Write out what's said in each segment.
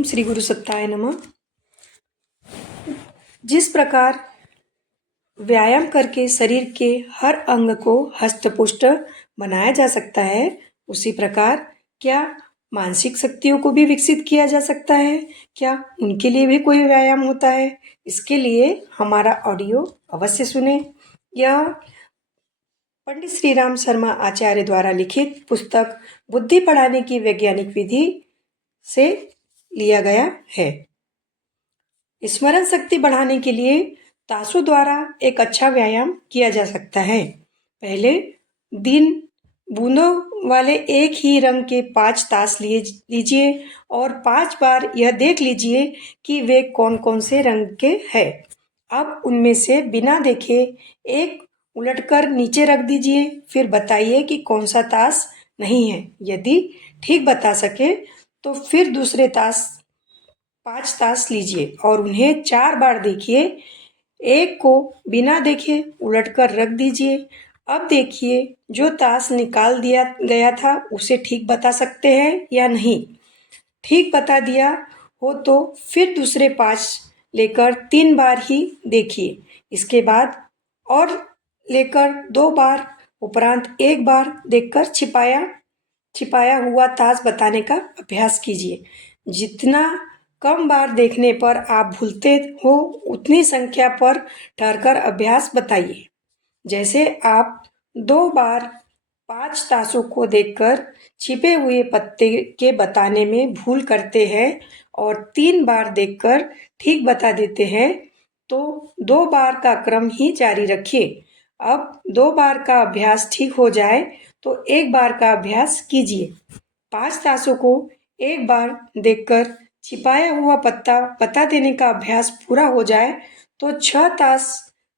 ओम श्री गुरु सत्ताय नमः। जिस प्रकार व्यायाम करके शरीर के हर अंग को हष्ट-पुष्ट बनाया जा सकता है, उसी प्रकार क्या मानसिक शक्तियों को भी विकसित किया जा सकता है? क्या उनके लिए भी कोई व्यायाम होता है? इसके लिए हमारा ऑडियो अवश्य सुने। यह पंडित श्री राम शर्मा आचार्य द्वारा लिखित पुस्तक बुद्धि बढ़ाने की वैज्ञानिक विधि से लिया गया है। स्मरण शक्ति बढ़ाने के लिए ताशों द्वारा एक अच्छा व्यायाम किया जा सकता है। पहले दिन बूंदों वाले एक ही रंग के 5 ताश लीजिए और 5 बार यह देख लीजिए कि वे कौन कौन से रंग के हैं। अब उनमें से बिना देखे एक उलटकर नीचे रख दीजिए, फिर बताइए कि कौन सा ताश नहीं है। यदि ठीक बता सके तो फिर दूसरे 5 ताश लीजिए और उन्हें 4 बार देखिए। एक को बिना देखे उलटकर रख दीजिए। अब देखिए जो ताश निकाल दिया गया था उसे ठीक बता सकते हैं या नहीं। ठीक बता दिया हो तो फिर दूसरे 5 लेकर 3 बार ही देखिए। इसके बाद और लेकर 2 बार उपरांत 1 बार देखकर छिपाया हुआ ताश बताने का अभ्यास कीजिए। जितना कम बार देखने पर आप भूलते हो उतनी संख्या पर ठहरकर अभ्यास बताइए। जैसे आप 2 बार 5 ताशों को देखकर छिपे हुए पत्ते के बताने में भूल करते हैं और 3 बार देखकर ठीक बता देते हैं, तो 2 बार का क्रम ही जारी रखिए। अब 2 बार का अभ्यास ठीक हो जाए तो 1 बार का अभ्यास कीजिए। 5 ताशों को 1 बार देखकर छिपाया हुआ पत्ता बता देने का अभ्यास पूरा हो जाए तो 6 ताश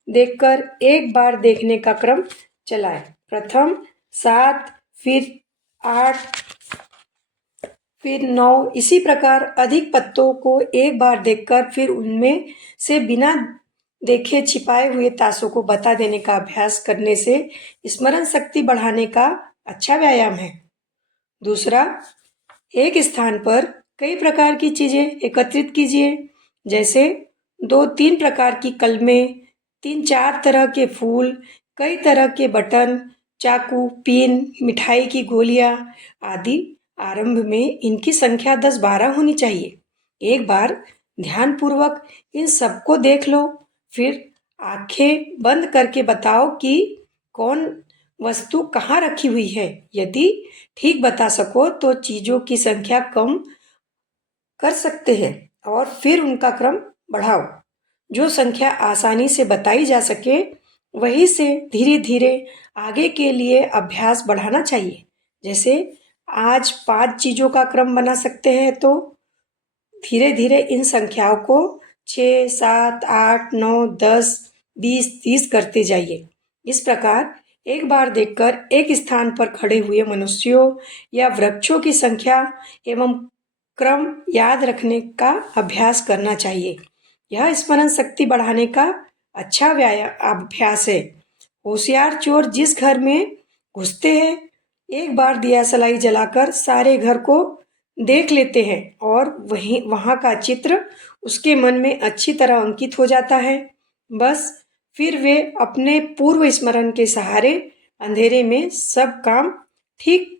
देखकर 1 बार देखने का क्रम चलाएं। प्रथम 7, फिर 8, फिर 9। इसी प्रकार अधिक पत्तों को 1 बार देखकर फिर उनमें से बिना देखे छिपाए हुए ताशों को बता देने का अभ्यास करने से स्मरण शक्ति बढ़ाने का अच्छा व्यायाम है। दूसरा, एक स्थान पर कई प्रकार की चीजें एकत्रित कीजिए, जैसे 2-3 प्रकार की कलमें, 3-4 तरह के फूल, कई तरह के बटन, चाकू, पिन, मिठाई की गोलियां आदि। आरंभ में इनकी संख्या 10-12 होनी चाहिए। एक बार ध्यानपूर्वक इन सबको देख लो, फिर आंखें बंद करके बताओ कि कौन वस्तु कहाँ रखी हुई है। यदि ठीक बता सको तो चीजों की संख्या कम कर सकते हैं और फिर उनका क्रम बढ़ाओ। जो संख्या आसानी से बताई जा सके वहीं से धीरे धीरे आगे के लिए अभ्यास बढ़ाना चाहिए। जैसे आज 5 चीजों का क्रम बना सकते हैं तो धीरे धीरे इन संख्याओं को 6, 7, 8, 9, 10, 20, 30 करते जाइए। इस प्रकार एक बार देखकर एक स्थान पर खड़े हुए मनुष्यों या वृक्षों की संख्या एवं क्रम याद रखने का अभ्यास करना चाहिए। यह स्मरण शक्ति बढ़ाने का अच्छा अभ्यास है। होशियार चोर जिस घर में घुसते हैं, एक बार दिया सलाई जलाकर सारे घर को देख लेते हैं और वहाँ का चित्र उसके मन में अच्छी तरह अंकित हो जाता है। बस फिर वे अपने पूर्व स्मरण के सहारे अंधेरे में सब काम ठीक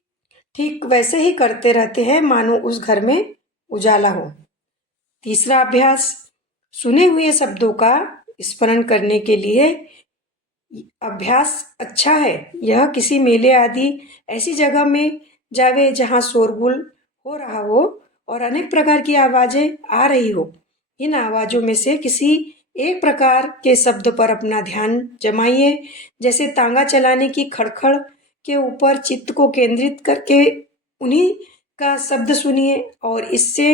ठीक वैसे ही करते रहते हैं मानो उस घर में उजाला हो। तीसरा अभ्यास, सुने हुए शब्दों का स्मरण करने के लिए अभ्यास अच्छा है। यह किसी मेले आदि ऐसी जगह में जावे जहाँ शोरगुल हो रहा हो और अनेक प्रकार की आवाजें आ रही हो। इन आवाजों में से किसी एक प्रकार के शब्द पर अपना ध्यान जमाइए। जैसे तांगा चलाने की खड़खड़ के ऊपर चित्त को केंद्रित करके उन्हीं का शब्द सुनिए और इससे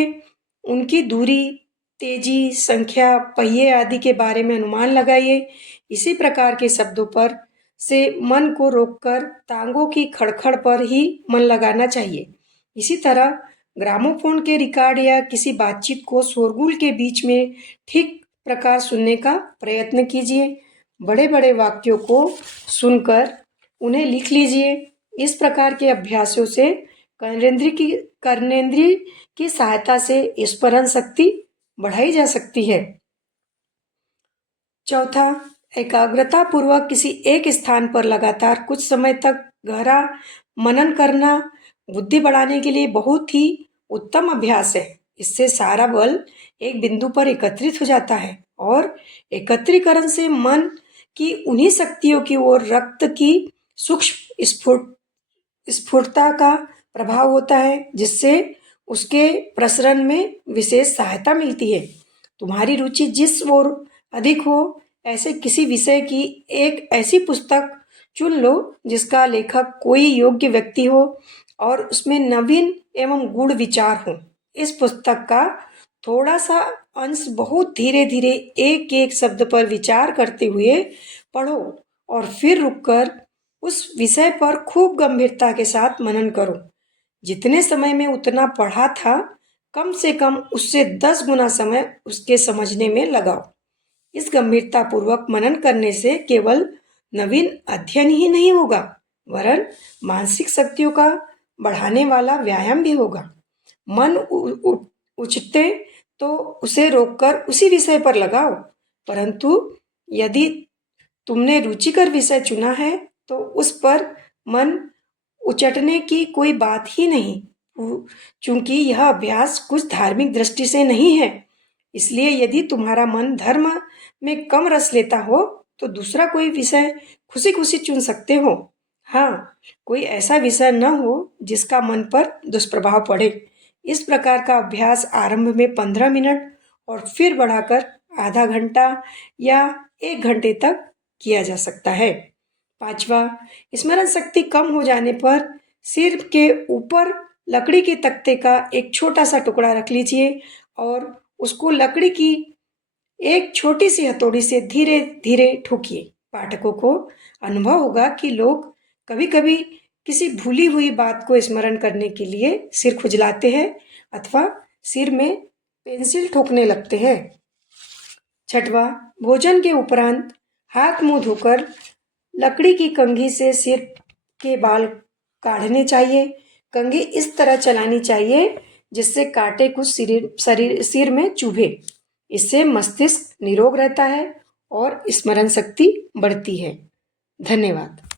उनकी दूरी, तेजी, संख्या, पहिए आदि के बारे में अनुमान लगाइए। इसी प्रकार के शब्दों पर से मन को रोककर तांगों की खड़खड़ पर ही मन लगाना चाहिए। इसी तरह ग्रामोफोन के रिकॉर्ड या किसी बातचीत को शोरगुल के बीच में ठीक प्रकार सुनने का प्रयत्न कीजिए। बड़े बड़े वाक्यों को सुनकर उन्हें लिख लीजिए। इस प्रकार के अभ्यासों से कर्नेंद्रिय की सहायता से स्मरण शक्ति बढ़ाई जा सकती है। चौथा, एकाग्रता पूर्वक किसी एक स्थान पर लगातार कुछ समय तक गहरा मनन करना बुद्धि बढ़ाने के लिए बहुत ही उत्तम अभ्यास है। इससे सारा बल एक बिंदु पर एकत्रित हो जाता है और एकत्रीकरण से मन की उन्हीं शक्तियों की ओर रक्त की सूक्ष्म स्फुटता का प्रभाव होता है, जिससे उसके प्रसरण में विशेष सहायता मिलती है। तुम्हारी रुचि जिस ओर अधिक हो, ऐसे किसी विषय की एक ऐसी पुस्तक चुन लो जिसका लेखक कोई योग्य व्यक्ति हो और उसमें नवीन एवं गूढ़ विचार हो। इस पुस्तक का थोड़ा सा अंश बहुत धीरे धीरे एक एक शब्द पर विचार करते हुए पढ़ो और फिर रुककर उस विषय पर खूब गंभीरता के साथ मनन करो। जितने समय में उतना पढ़ा था, कम से कम उससे 10 गुना समय उसके समझने में लगाओ। इस गंभीरता पूर्वक मनन करने से केवल नवीन अध्ययन ही नहीं होगा, वरन मानसिक शक्तियों का बढ़ाने वाला व्यायाम भी होगा। मन उछते तो उसे रोककर उसी विषय पर लगाओ, परंतु यदि तुमने रुचिकर विषय चुना है तो उस पर मन उचटने की कोई बात ही नहीं, क्योंकि यह अभ्यास कुछ धार्मिक दृष्टि से नहीं है। इसलिए यदि तुम्हारा मन धर्म में कम रस लेता हो तो दूसरा कोई विषय खुशी खुशी चुन सकते हो। हाँ, कोई ऐसा विषय न हो जिसका मन पर दुष्प्रभाव पड़े। इस प्रकार का अभ्यास आरंभ में 15 मिनट और फिर बढ़ाकर आधा घंटा या 1 घंटे तक किया जा सकता है। पांचवा, स्मरण शक्ति कम हो जाने पर सिर के ऊपर लकड़ी के तख्ते का एक छोटा सा टुकड़ा रख लीजिए और उसको लकड़ी की एक छोटी सी हथौड़ी से धीरे धीरे ठोकिए। पाठकों को अनुभव होगा कि लोग कभी कभी किसी भूली हुई बात को स्मरण करने के लिए सिर खुजलाते हैं अथवा सिर में पेंसिल ठोकने लगते हैं। छठवा, भोजन के उपरांत हाथ मुंह धोकर लकड़ी की कंघी से सिर के बाल काढ़ने चाहिए। कंघी इस तरह चलानी चाहिए जिससे कांटे कुछ सिर में चुभे। इससे मस्तिष्क निरोग रहता है और स्मरण शक्ति बढ़ती है। धन्यवाद।